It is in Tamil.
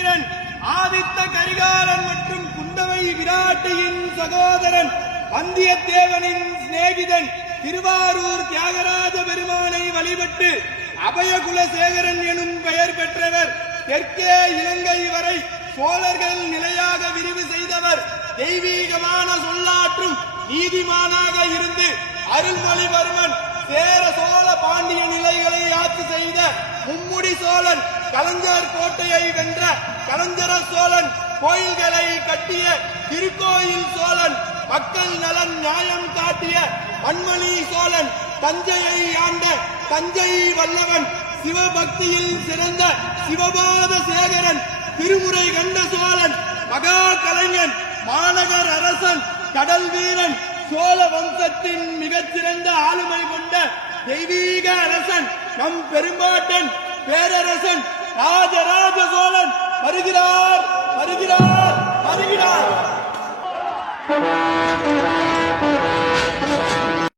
புத்திரன், ஆதித்த கரிகாலன் மற்றும் குந்தவை விராட்டியின் சகோதரன், வந்தியத்தேவனின் சிநேகிதன், திருவாரூர் தியாகராஜ பெருமானை வழிபட்டு அபயகுலசேகரன் எனும் பெயர் பெற்றவர். தெற்கே இலங்கை வரை சோழர்கள் நிலையாக விரிவு செய்தவர். தெய்வீகமான சொல்லாற்றும் நீதிமானாக இருந்து அருள்மொழிவர்மன் சேர சோழ பாண்டிய நிலைகளை ஆட்சி செய்த மும்முடி சோழன், கலைஞர் கோட்டையை வென்ற கலைஞர சோழன், கோயில்களை கட்டிய திருக்கோயில் சோழன், மக்கள் நலன் நியாயம் காட்டிய மண்மணி சோழன், தஞ்சையை ஆண்ட தஞ்சை வல்லவன், சிவபக்தியில் சிறந்த சிவபாத சேகரன், திருமுறை கண்ட சோழன், மகா கலைஞன், மாநகர் அரசன், கடல் வீரன், சோழ வம்சத்தின் மிகச்சிறந்த ஆளுமை கொண்ட தெய்வீக அரசன், நம் பெரும்பாட்டன் பேரரசன் ராஜராஜ சோழன் வருகிறார் வருகிறார் வருகிறார்.